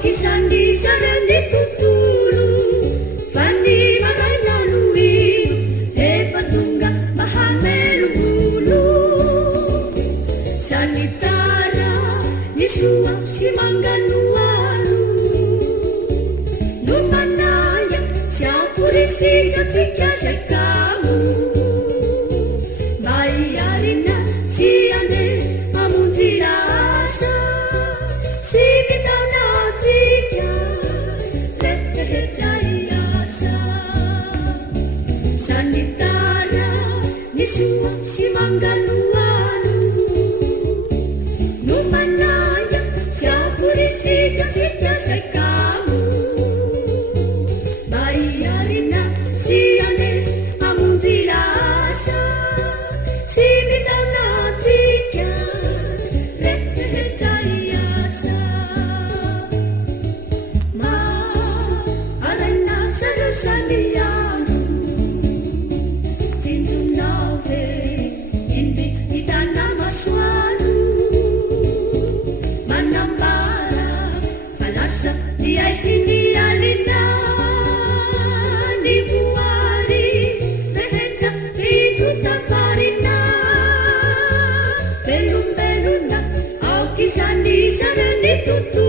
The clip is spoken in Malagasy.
kisah di jalan ditutulu Fandi magai lalui Hepatunga mahamelu bulu Sanitara nisua si mangganualu Numanaya siapuri sigatsikia sekamu Bayarina siane amuntirasa Sibitaw na tsikia Lekehejayasa Sanitara nisua si mangganualu Numanaya siapuri sigatsikia sekamu Bayarina siane amuntirasa Sibitaw na tsikia Lekehejayasa Ma aray na sa lusaniano Sinjung nauve Hindi kita na maswalo Manambara Palasa di ay sinialina Ni buwari Reheja itu tafarina Belum-belum na Au kisah di jalan ditutup